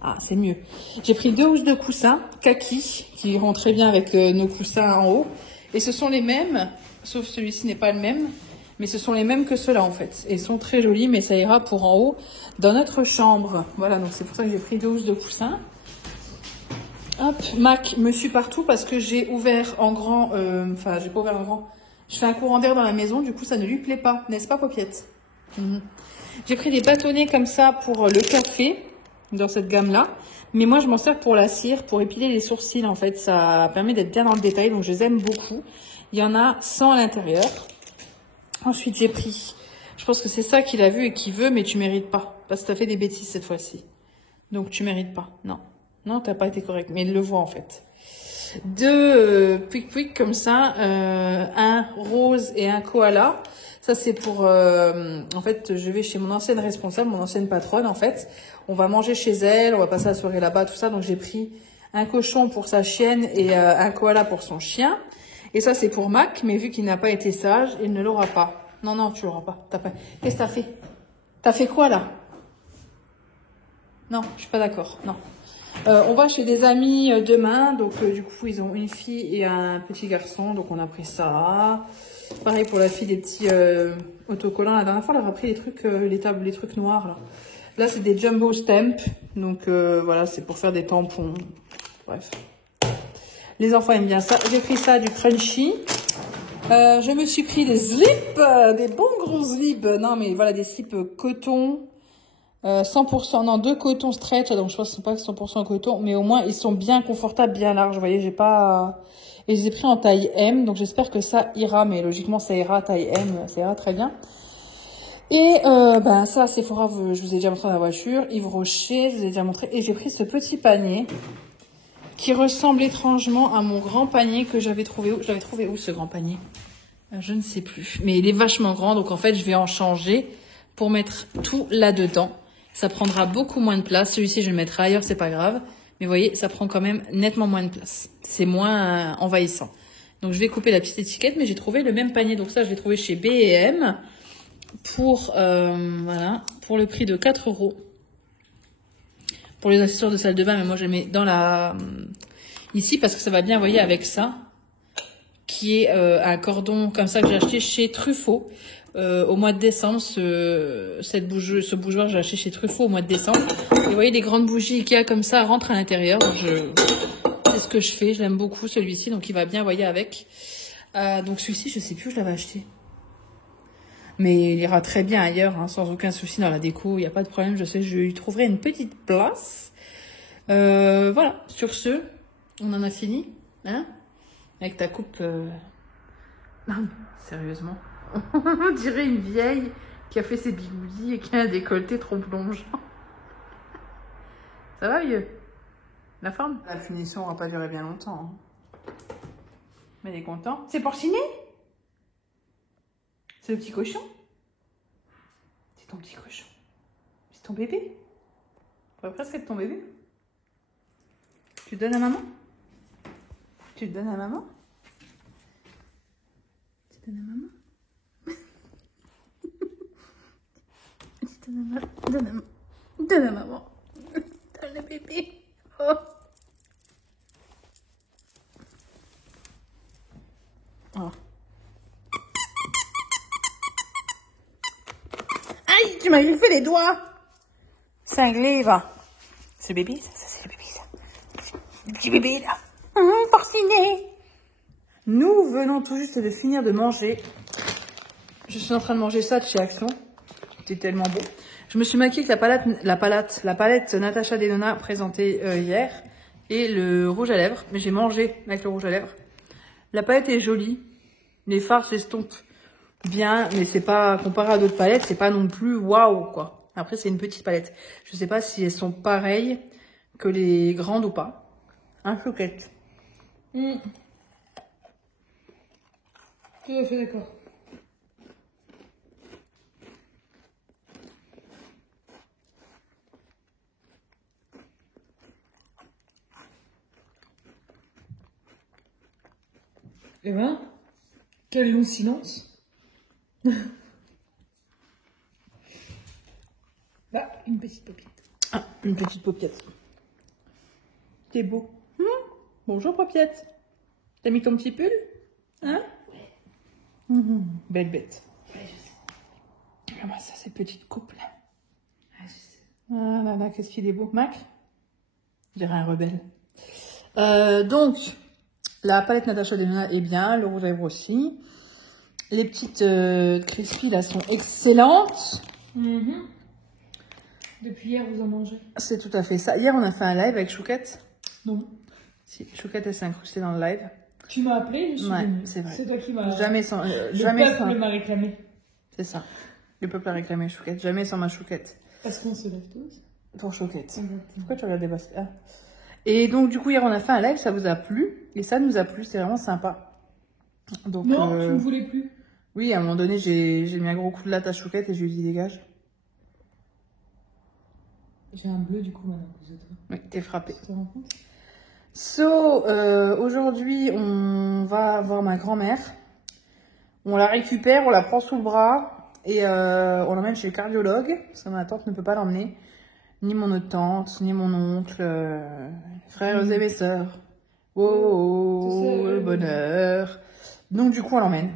Ah, c'est mieux. J'ai pris 2 housses de coussins kaki qui iront très bien avec nos coussins en haut. Et ce sont les mêmes, sauf celui-ci n'est pas le même. Mais ce sont les mêmes que ceux-là en fait. Et ils sont très jolis, mais ça ira pour en haut dans notre chambre. Voilà, donc c'est pour ça que j'ai pris 2 housses de coussins. Hop, Mac me suit partout parce que j'ai ouvert en grand, enfin j'ai pas ouvert en grand. Je fais un courant d'air dans la maison, du coup ça ne lui plaît pas, n'est-ce pas Popiette? J'ai pris des bâtonnets comme ça pour le café, dans cette gamme-là. Mais moi je m'en sers pour la cire, pour épiler les sourcils en fait. Ça permet d'être bien dans le détail, donc je les aime beaucoup. Il y en a 100 à l'intérieur. Ensuite, j'ai pris, je pense que c'est ça qu'il a vu et qu'il veut, mais tu mérites pas. Parce que tu as fait des bêtises cette fois-ci. Donc, tu mérites pas. Non. Non, t'as pas été correct. Mais il le voit, en fait. 2 pouic-pouic comme ça. Un rose et un koala. Ça, c'est pour... en fait, je vais chez mon ancienne responsable, mon ancienne patronne, en fait. On va manger chez elle, on va passer la soirée là-bas, tout ça. Donc, j'ai pris un cochon pour sa chienne et un koala pour son chien. Et ça, c'est pour Mac, mais vu qu'il n'a pas été sage, il ne l'aura pas. Non, non, tu l'auras pas. Qu'est-ce que t'as fait? T'as fait quoi, là? Non, je suis pas d'accord. Non. On va chez des amis demain. Donc, du coup, ils ont une fille et un petit garçon. Donc, on a pris ça. Pareil pour la fille, des petits autocollants. La dernière fois, elle avait pris les trucs, les trucs noirs, là. Là, c'est des jumbo stamps. Donc, voilà, c'est pour faire des tampons. Bref. Les enfants aiment bien ça. J'ai pris ça, du crunchy. Je me suis pris des slips, des bons gros slips. Non, mais voilà, des slips coton. 100%, non, de coton stretch. Donc, je pense que ce sont pas 100% coton. Mais au moins, ils sont bien confortables, bien larges. Vous voyez, j'ai pas... Et je les ai pris en taille M. Donc, j'espère que ça ira. Mais logiquement, ça ira taille M. Ça ira très bien. Et ben ça, Sephora, je vous ai déjà montré dans la voiture. Yves Rocher, je vous ai déjà montré. Et j'ai pris ce petit panier qui ressemble étrangement à mon grand panier que j'avais trouvé où? Je l'avais trouvé où, ce grand panier? Je ne sais plus. Mais il est vachement grand, donc en fait, je vais en changer pour mettre tout là-dedans. Ça prendra beaucoup moins de place. Celui-ci, je vais le mettre ailleurs, c'est pas grave. Mais vous voyez, ça prend quand même nettement moins de place. C'est moins envahissant. Donc, je vais couper la petite étiquette, mais j'ai trouvé le même panier. Donc ça, je l'ai trouvé chez B&M pour, voilà, pour le prix de 4 €. Pour les accessoires de salle de bain, mais moi je les mets dans la... ici parce que ça va bien, vous voyez, avec ça, qui est un cordon comme ça que j'ai acheté chez Truffaut au mois de décembre. Ce bougeoir, j'ai acheté chez Truffaut au mois de décembre. Et vous voyez, les grandes bougies Ikea comme ça rentrent à l'intérieur. Donc c'est ce que je fais, je l'aime beaucoup celui-ci, donc il va bien, vous voyez, avec. Donc celui-ci, je sais plus où je l'avais acheté. Mais il ira très bien ailleurs, hein, sans aucun souci dans la déco. Il n'y a pas de problème, je sais, je lui trouverai une petite place. Voilà, sur ce, on en a fini. Hein, avec ta coupe... Non, sérieusement. On dirait une vieille qui a fait ses bigoudis et qui a un décolleté trop plongeant. Ça va, vieux? La forme? La finition va pas durer bien longtemps. Hein. Mais il est content. C'est porciné? C'est le petit cochon? C'est ton petit cochon. C'est ton bébé. Ça pourrait presque être ton bébé. Tu le donnes à maman? Tu le donnes à maman? Tu donnes à maman? Tu donnes à maman? Donne à maman. Donne à maman. Donne le bébé. Oh. Oh. Aïe, tu m'as griffé les doigts. Cinglé, va. C'est le bébé, ça c'est le bébé, ça. Le petit bébé, là. Porciné. Nous venons tout juste de finir de manger. Je suis en train de manger ça de chez Action. C'était tellement beau. Je me suis maquillée avec la palette Natasha Denona présentée hier. Et le rouge à lèvres. Mais j'ai mangé avec le rouge à lèvres. La palette est jolie. Les fards s'estompent bien, mais c'est pas, comparé à d'autres palettes, c'est pas non plus waouh, quoi. Après, c'est une petite palette. Je sais pas si elles sont pareilles que les grandes ou pas. Un chouquette. Tout à fait d'accord. Eh ben, quel long silence. Là, une petite paupiette. Ah, une petite paupiette. T'es beau. Bonjour, paupiette. T'as mis ton petit pull? Hein? Ouais. Belle bête. Ouais, je sais. Regarde ça, ces petites coupes là. Ah, je sais. Ah là là, qu'est-ce qu'il est beau. Mac? Je dirais un rebelle. Donc, la palette Natasha Denona est bien, le rouge à lèvres aussi. Les petites crispy là sont excellentes. Depuis hier, vous en mangez? C'est tout à fait ça. Hier, on a fait un live avec Chouquette. Non. Si, Chouquette, elle s'est incrustée dans le live. Tu m'as appelé, je suis Ouais, venue. c'est vrai. C'est toi qui m'as... Jamais sans... Le jamais peuple sans... m'a réclamé. C'est ça. Le peuple a réclamé Chouquette. Jamais sans ma Chouquette. Parce qu'on se lève tous. Pour Chouquette. Exactement. Pourquoi tu regardes des baskets? Ah. Et donc, du coup, hier, on a fait un live. Ça vous a plu. Et ça nous a plu. C'est vraiment sympa. Donc, Non, tu ne voulais plus. oui, à un moment donné, j'ai mis un gros coup de latte à Chouquette et je lui ai dit dégage. J'ai un bleu du coup maintenant à cause de toi. Oui, t'es frappée. Tu te rends compte? So, aujourd'hui, on va voir ma grand-mère. On la récupère, on la prend sous le bras et on l'emmène chez le cardiologue. Parce que ma tante ne peut pas l'emmener. Ni mon autre tante, ni mon oncle, frères et mes sœurs. Oh, le bonheur. Donc, du coup, on l'emmène.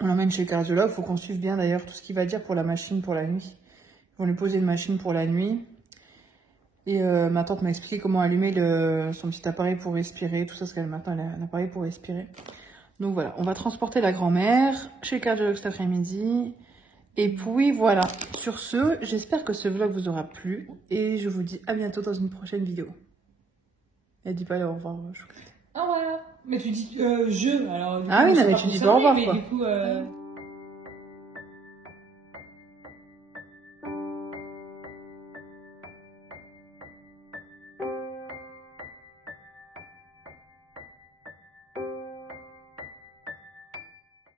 On l'emmène chez le cardiologue. Faut qu'on suive bien d'ailleurs tout ce qu'il va dire pour la machine pour la nuit. Ils vont lui poser une machine pour la nuit. Et ma tante m'a expliqué comment allumer son petit appareil pour respirer, tout ça, parce qu'elle maintenant elle a un appareil pour respirer. Donc voilà, on va transporter la grand-mère chez le cardiologue cet après-midi. Et puis voilà, sur ce, j'espère que ce vlog vous aura plu. Et je vous dis à bientôt dans une prochaine vidéo. Elle dit pas au revoir, Chouquette. Au revoir. Mais tu dis je, alors... Ah oui, non, mais tu dis pas au revoir, quoi. Mais du coup...